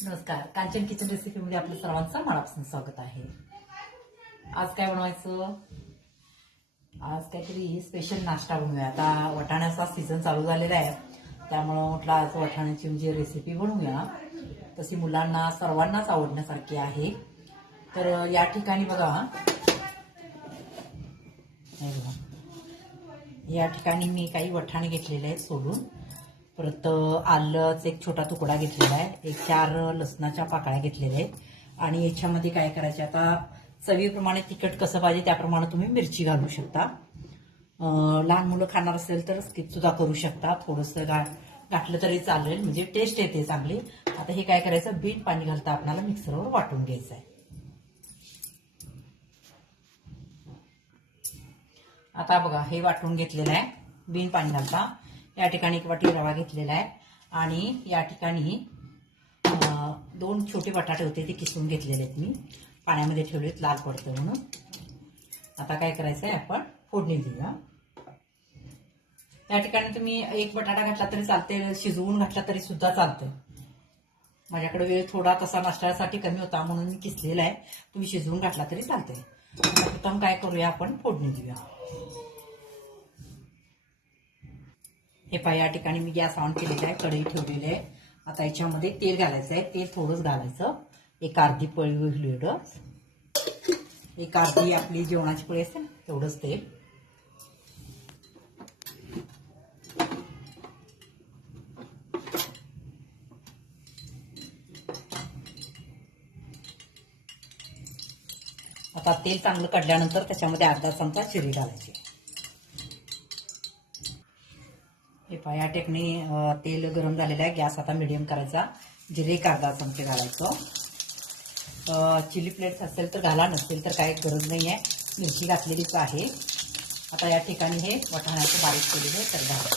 नमस्कार, कांचन किचन रेसिपीमध्ये आपल्या सर्वांचं मनापासून स्वागत आहे। आज काय बनवायचं? आज काहीतरी स्पेशल नाश्ता बनवूया। आता वाटाण्याचा सीझन चालू झालेला आहे, त्यामुळे म्हटलं आज वाटाण्याची म्हणजे रेसिपी बनवूया। तशी मुलांना सर्वांनाच आवडण्यासारखी आहे। तर या ठिकाणी बघा, या ठिकाणी मी काही वाटाणे घेतलेले आहेत सोलून, परत आलंच एक छोटा तुकडा घेतलेला आहे, एक 4 लसणाच्या पाकळ्या घेतलेल्या आहेत आणि याच्यामध्ये काय करायचे, आता चवीप्रमाणे तिखट कसं पाहिजे त्याप्रमाणे तुम्ही मिरची घालू शकता। लहान मुलं खाणार असेल तर स्किप सुद्धा करू शकता, थोडंसं घातलं तरी चालेल, म्हणजे टेस्ट येते चांगली। आता हे काय करायचं, बिन पाणी घालता आपल्याला मिक्सरवर वाटून घ्यायचं आहे। आता बघा, हे वाटून घेतलेलं आहे बिन पाणी घालता। या ठिकाणी 1 वाटी रवा घेतलेला आहे आणि या ठिकाणी 2 छोटे बटाटे होते ते किसून घेतलेले आहेत, मी पाण्यामध्ये ठेवलेत लाल पडतं म्हणून। आता काय करायचं आहे, आपण फोडणी देऊया। या ठिकाणी तुम्ही 1 बटाटा घातला तरी चालते, शिजवून घातला तरी सुद्धा चालतं। माझ्याकडे वेळ थोडा तसा नाश्त्यासाठी कमी होता म्हणून मी किसलेला आहे, तुम्ही शिजवून घातला तरी चालते। प्रथम काय करूया, आपण फोडणी देऊया। हे पहा, या ठिकाणी मी गॅस ऑन केलेला आहे, कढई ठेवलेली आहे। आता याच्यामध्ये तेल घालायचं आहे, तेल थोडंच घालायचं, 1 अर्धी पळी होईल एवढं, 1 अर्धी आपली जेवणाची पळी असते ना तेवढंच तेल। आता तेल चांगलं काढल्यानंतर त्याच्यामध्ये अर्धा चमचा जिरे घालायचे। हे पहा, या ठिकाणी तेल गरम झालेलं आहे, गॅस आता मिडियम करायचा। जिरे 1 अर्धा चमचे घालायचं। चिली फ्लेक्स असेल तर घाला, नसेल तर काही गरज नाही आहे, मिरची घातलेलीच आहे। आता या ठिकाणी हे वाटाण्याचं बारीक केलेलं तर घाला।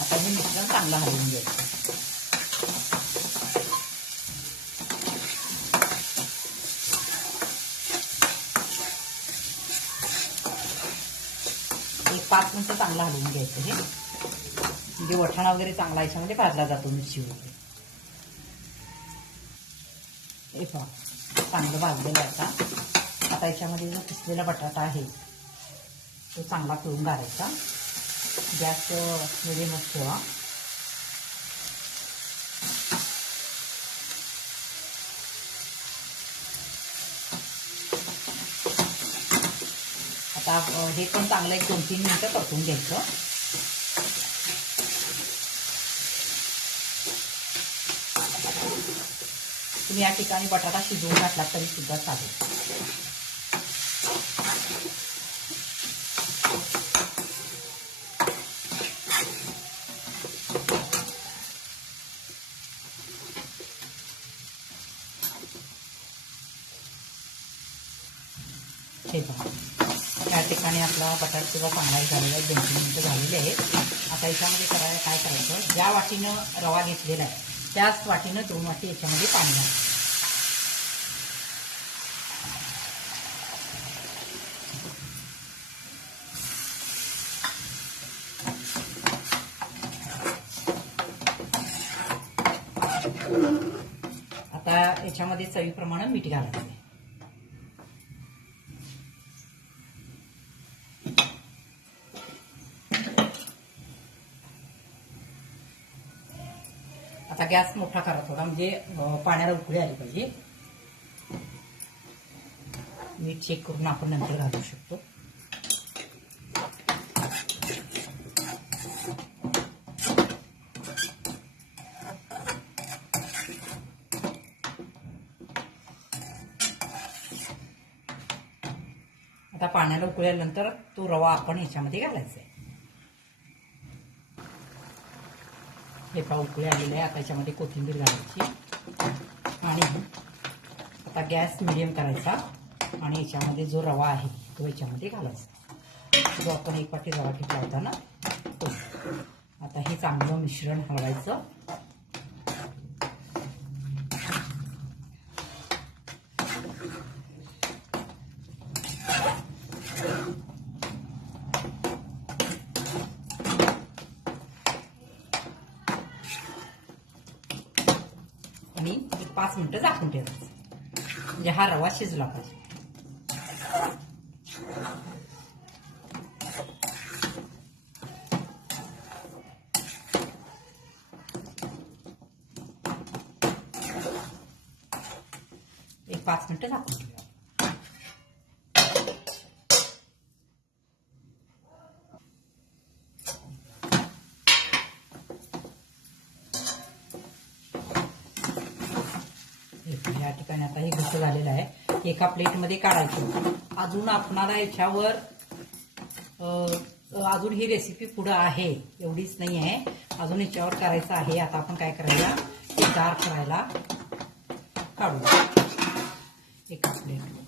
आता हे मिश्रण चांगलं हलवून घ्यायचं। एक 5 मिनिटं चांगलं हलवून घ्यायचं, हे म्हणजे वाटाणा वगैरे चांगला याच्यामध्ये भाजला जातो मिरची वगैरे। हे पहा, चांगलं भाजलेलं आहे। आता याच्यामध्ये जो किसलेला बटाटा आहे तो चांगला पिळून घालायचा। गॅस मिडियमच ठेवा। आता हे पण चांगलं 1-2-3 मिनिटं परतून घ्यायचं। तुम्ही या ठिकाणी बटाटा शिजवून घातला तरी सुद्धा चालेल। हे पहा, या ठिकाणी आपला बटाटा सुद्धा चांगला झालेला आहे, 2-3 मिनिटं झालेले आहेत। आता याच्यामध्ये काय करायचं, ज्या वाटीनं रवा घेतलेला आहे त्याच वाटीनं 2 वाटी याच्यामध्ये पाणी घालायचं। आता याच्यामध्ये चवीप्रमाणे मीठ घालायचं। आता गॅस मोठा करा थोडा, म्हणजे पाण्याला उकळी आली पाहिजे। मीठ चेक करून आपण नंतर घालू शकतो। आता पाण्याला उकळी आल्यानंतर तो रवा आपण याच्यामध्ये घालायचा आहे। हे पहा, उकळी आलेलं आहे। आता याच्यामध्ये कोथिंबीर घालायची आणि आता गॅस मिडियम करायचा आणि याच्यामध्ये जो रवा आहे तो याच्यामध्ये घालायचा, जो आपण 1 वाटी रवा घेतला होता ना तो। आता हे चांगलं मिश्रण हलवायचं। आणि एक 5 मिनिटं झाकून ठेवायचं, म्हणजे हा रवा शिजला पाहिजे. एक 5 मिनिटं झाकून ठेवा. या ठिकाणी आता हे घट्ट झालेलं आहे. एका प्लेटमध्ये काढायचं. अजून आपणाला याच्यावर अजून ही रेसिपी पुढं आहे, एवढीच नाही आहे, अजून याच्यावर करायचं आहे. आता आपण काय करायला, हे गार करायला काढू एका प्लेटमध्ये.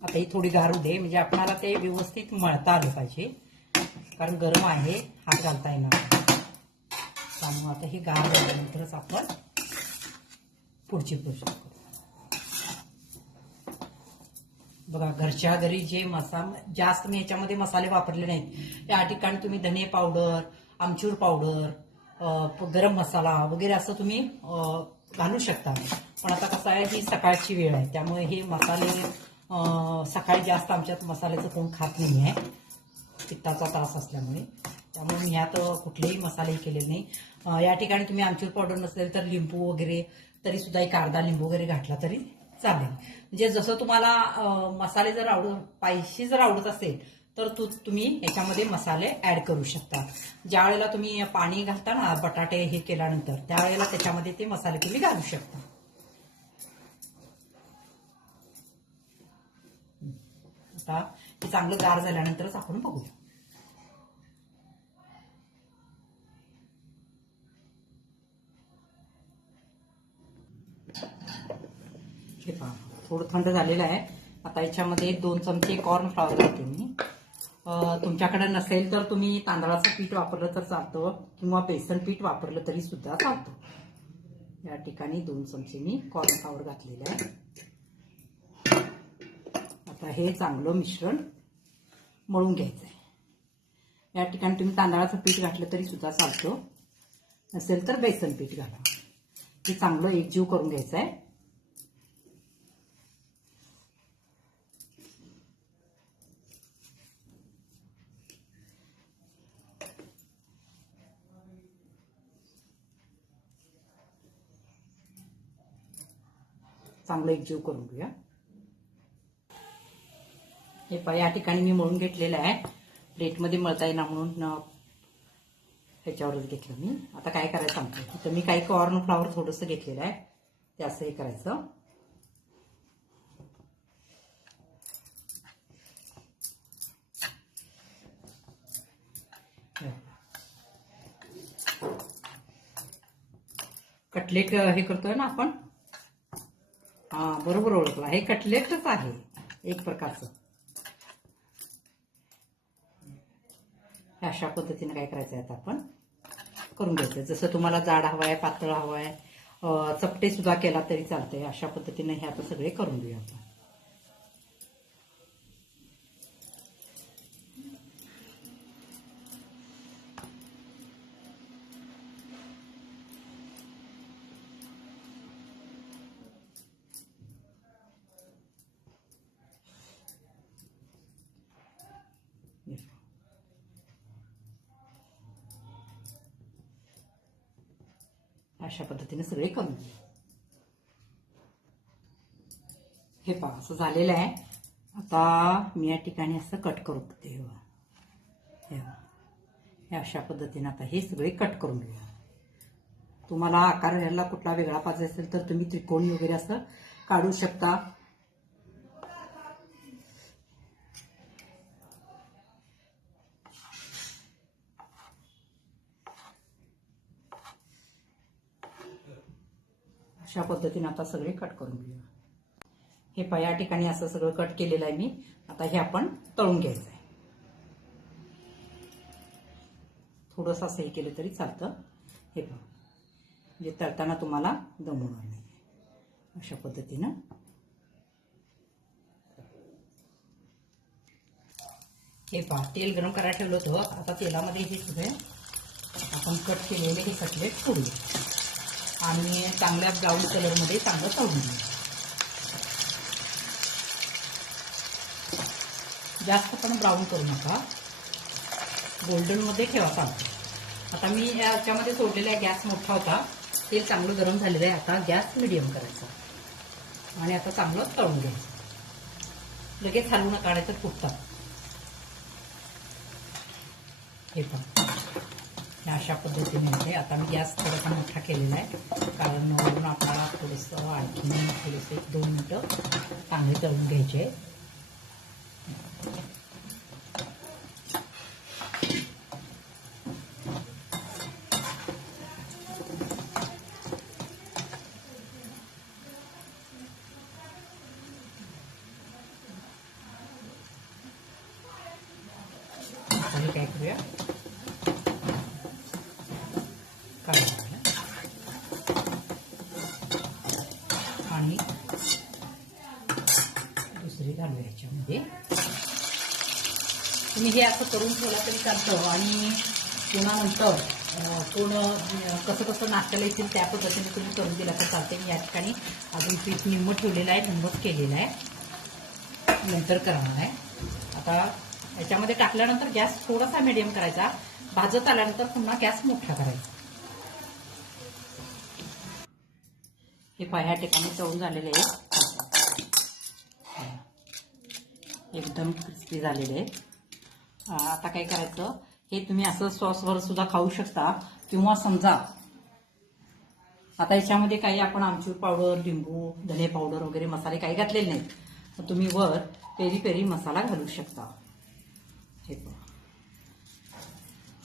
आता ही थोडी गार होऊ दे, म्हणजे आपल्याला ते व्यवस्थित मळता आलं पाहिजे, कारण गरम आहे, हात घालता येणार. त्यामुळे आता हे गार झाल्यानंतरच आपण पुढची प्रोसेस करू. बघा, घरच्या घरी जे जास्त मी याच्यामध्ये मसाले वापरले नाहीत. या ठिकाणी तुम्ही धने पावडर, आमचूर पावडर, गरम मसाला वगैरे असं तुम्ही घालू शकता. पण आता कसं आहे, ही सकाळची वेळ आहे, त्यामुळे हे मसाले सकाळी जास्त आमच्यात मसाल्याचं कोण खात नाही आहे, पित्ताचा त्रास असल्यामुळे. त्यामुळे मी ह्यात कुठलेही मसाले केलेले नाही. या ठिकाणी तुम्ही आमचूर पावडर नसेल तर लिंबू वगैरे, तरी सुद्धा एक अर्धा लिंबू वगैरे घातला तरी चालेल. म्हणजे जसं तुम्हाला मसाले जर स्पायसी जर आवडत असेल तर तुम्ही याच्यामध्ये मसाले ऍड करू शकता. ज्या वेळेला तुम्ही पाणी घालता ना बटाटे हे केल्यानंतर, त्यावेळेला त्याच्यामध्ये ते मसाले तुम्ही घालू शकता. आता हे चांगलं गार झाल्यानंतरच आपण बघूया. हे पहा, थोडं थंड झालेलं आहे. आता याच्यामध्ये 2 चमचे कॉर्नफ्लॉवर घालते मी. तुमच्याकडे नसेल तर तुम्ही तांदळाचं पीठ वापरलं तर चालतं, किंवा बेसन पीठ वापरलं तरी सुद्धा चालतं. या ठिकाणी 2 चमचे मी कॉर्नफ्लॉवर घातलेलं आहे. आता हे चांगलं मिश्रण मळून घ्यायचं आहे. या ठिकाणी तुम्ही तांदळाचं पीठ घातलं तरी सुद्धा चालतं, नसेल तर बेसन पीठ घाला. हे चांगलं एकजीव करून घ्यायचं आहे. चांगलं एकजीव करून घेऊया. हे पहा, या ठिकाणी मी मळून घेतलेलं आहे. प्लेटमध्ये मळता येणार म्हणून ह्याच्यावरच घेतलं मी. आता काय करायचं सांगतो. इथं मी काही कॉर्नफ्लॉवर थोडंसं घेतलेलं आहे, ते असं हे करायचं. कटलेट हे करतोय ना आपण, हा बरोबर ओळखला, हे कटलेटच आहे एक प्रकारचं. अशा पद्धतीने काय करायचं आहे, आता आपण करून घ्यायचं. जसं तुम्हाला जाड हवाय, पातळ हवाय, चपटे सुद्धा केला तरी चालतंय. अशा पद्धतीने हे आता सगळे करून घेऊया आपण. अशा पद्धतीने सगळे करून घ्या. हे पहा, असं झालेलं आहे. आता मी या ठिकाणी असं कट करू शकते. हे अशा पद्धतीने आता हे सगळे कट करून घेऊया. तुम्हाला आकार ह्याला कुठला वेगळा पाहिजे असेल तर तुम्ही त्रिकोणी वगैरे असं काढू शकता. अशा पद्धतीने आता सगळे कट करून घेऊया. हे पहा या ठिकाणी असं सगळं कट केलेलं आहे मी. आता हे आपण तळून घ्यायचं आहे. थोडंसं असं हे केलं तरी चालतं. हे पहा म्हणजे तळताना तुम्हाला दमवणार नाही अशा पद्धतीनं. हे पहा तेल गरम करायला ठेवलं होतं. आता तेलामध्ये हे सगळे आपण कट केलेले हे कटलेट सोडूया आणि चांगल्या ब्राऊन कलरमध्ये चांगलं तळून घेऊ. जास्त पण ब्राऊन करू नका, गोल्डनमध्ये ठेवा चालतं. आता मी याच्यामध्ये सोडलेला गॅस मोठा होता, तेल चांगलं गरम झालेलं आहे. आता गॅस मिडियम करायचा आणि आता चांगलं तळून घ्यायचं. लगेच हलवू नका नाही तर फुटतात. हे पहा अशा पद्धतीने होते. आता मी गॅस थोडासा मोठा केलेला आहे कारण वरून आपल्याला थोडंसं आणखी थोडंसं 1-2 मिनिटं चांगले तळून घ्यायचे. आणि काय करूया आणि दुसरी घालूया याच्यामध्ये. तुम्ही हे असं करून ठेवला तरी चालतं आणि पुन्हा नंतर कसं कसं नाश्त्याला येतील त्या पद्धतीने तुम्ही करून दिला तर चालते. मी या ठिकाणी अजून पीठ निम्मं ठेवलेलं आहे, निम्मंच केलेलं आहे, नंतर करणार आहे. आता याच्यामध्ये टाकल्यानंतर गॅस थोडासा मिडियम करायचा. भाजत आल्यानंतर पुन्हा गॅस मोठा करायचा. हे पहा या ठिकाणी तळून झालेले आहे, एकदम क्रिस्पी झालेले आहे. आता काय करायचं, हे तुम्ही असं सॉसवर सुद्धा खाऊ शकता किंवा समजा आता याच्यामध्ये काही आपण आमचूर पावडर, लिंबू, धने पावडर वगैरे मसाले काही घातलेले नाहीत, तर तुम्ही वर पेरी पेरी मसाला घालू शकता. हे पहा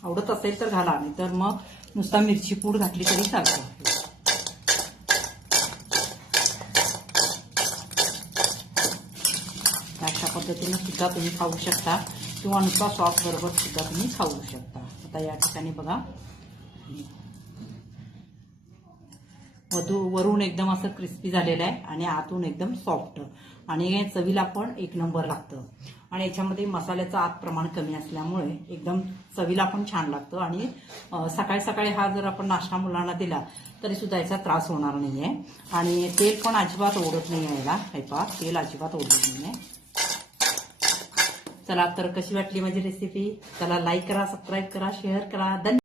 आवडत असेल तर घाला, नाही तर मग नुसता मिरची पूड घातली तरी चालतं. अशा पद्धतीने सुद्धा तुम्ही खाऊ शकता किंवा नुसता सॉस बरोबर सुद्धा तुम्ही खाऊ शकता. आता या ठिकाणी बघा वरून एकदम असं क्रिस्पी झालेलं आहे आणि आतून एकदम सॉफ्ट आणि चवीला पण 1 नंबर लागतं. आणि याच्यामध्ये मसाल्याचं आत प्रमाण कमी असल्यामुळे एकदम चवीला पण छान लागतं. आणि सकाळी सकाळी हा जर आपण नाश्ता मुलांना दिला तरी सुद्धा याचा त्रास होणार नाहीये. आणि तेल पण अजिबात ओढत नाही आहे याला. हे पहा तेल अजिबात ओढत नाहीये. चला तर कशी वाटली माझी रेसिपी? चला लाईक करा, सबस्क्राईब करा, शेअर करा. धन्यवाद.